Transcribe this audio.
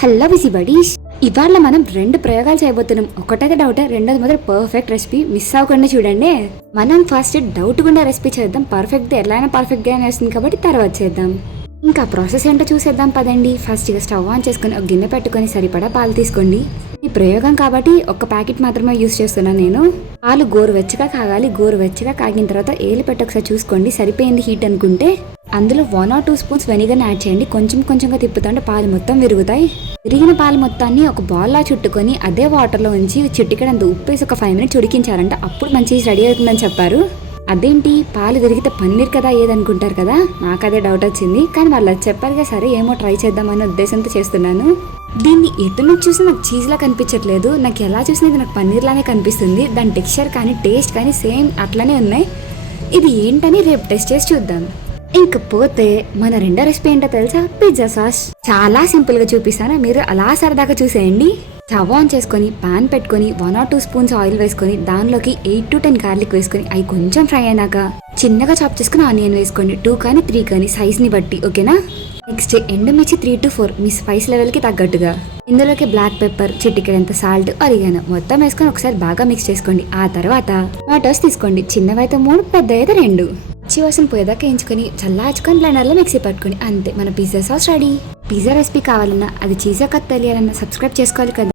Hello busy buddies, ఇవాళ మనం 2 ప్రయోగాలు చేయబోతున్నాం. ఒకటైతే డౌట్, రెండోది మాత్రం పర్ఫెక్ట్ రెసిపీ. మిస్ అవ్వకుండా చూడండి. మనం ఫస్ట్ డౌట్ గుండా రెసిపీ చేద్దాం. పర్ఫెక్ట్ ఎలా అయినా పర్ఫెక్ట్ గా వస్తుంది కాబట్టి తర్వాత చేద్దాం. ఇంకా ప్రాసెస్ ఏంటో చూసేద్దాం పదండి. ఫస్ట్ గా స్టవ్ ఆన్ చేసుకుని ఒక గిన్నె పెట్టుకుని సరిపడా పాలు తీసుకోండి. ఈ ప్రయోగం కాబట్టి ఒక ప్యాకెట్ మాత్రమే యూస్ చేస్తున్నాను నేను. పాలు గోరువెచ్చగా కాగాలి. గోరువెచ్చగా కాగిన తర్వాత ఏలు పెట్టి ఒకసారి చూసుకోండి. సరిపోయింది హీట్ అనుకుంటే అందులో 1 or 2 స్పూన్స్ వెనిగర్ యాడ్ చేయండి. కొంచెం కొంచెంగా తిప్పుతుంటే పాలు మొత్తం విరుగుతాయి. విరిగిన పాలు మొత్తాన్ని ఒక బాల్ లా చుట్టుకొని అదే వాటర్ లో ఉంచి చిటికెడంత ఉప్పు వేసి ఒక 5 minutes ఉడికించారంట. అప్పుడు మంచి రెడీ అవుతుందని చెప్పారు. అదేంటి పాలు విరిగితే పన్నీర్ కదా ఏదనుకుంటారు కదా, నాకు అదే డౌట్ వచ్చింది. కానీ వాళ్ళు అది చెప్పారుగా, సరే ఏమో ట్రై చేద్దామన్న ఉద్దేశంతో చేస్తున్నాను. దీన్ని ఎటు నుంచి చూసి నాకు చీజ్ లా కనిపించట్లేదు. నాకు ఎలా చూసినా ఇది నాకు పన్నీర్ లానే కనిపిస్తుంది. దాని టెక్స్చర్ కానీ టేస్ట్ కానీ సేమ్ అట్లానే ఉన్నాయి. ఇది ఏంటని రేపు టెస్ట్ చేసి చూద్దాం. ఇంకపోతే మన రెండో రెసిపీ ఏంటో తెలుసా? Pizza sauce. చాలా సింపుల్ గా చూపిస్తాను, మీరు అలా సరదాగా చూసేయండి. స్టవ్ ఆన్ చేసుకొని పాన్ పెట్టుకొని 1 or 2 స్పూన్స్ ఆయిల్ వేసుకొని దానిలోకి 8 to 10 గార్లిక్ వేసుకొని అవి కొంచెం ఫ్రై అయినాక చిన్నగా చాప్ చేసుకుని ఆనియన్ వేసుకోండి. 2 కానీ 3 కానీ సైజ్ ని బట్టి, ఓకేనా? నెక్స్ట్ ఎండుమిర్చి 3 to 4 మీ స్పైస్ లెవెల్ కి తగ్గట్టుగా. ఇందులోకి బ్లాక్ పెప్పర్, చిటికెడంత సాల్ట్, ఆరిగానో మొత్తం వేసుకొని ఒకసారి బాగా మిక్స్ చేసుకోండి. ఆ తర్వాత టమాటోస్ తీసుకోండి. చిన్నవైతే 3, పెద్ద అయితే 2. చివసిన పోయేదాకా వేయించుకొని చల్లార్చుకొని బ్లెండర్లో మిక్సీ పట్టుకొని అంతే, మన pizza sauce ready. Pizza recipe కావాలన్నా అది చీజా కథ తెలియాలన్నా సబ్స్క్రైబ్ చేసుకోవాలి కదా.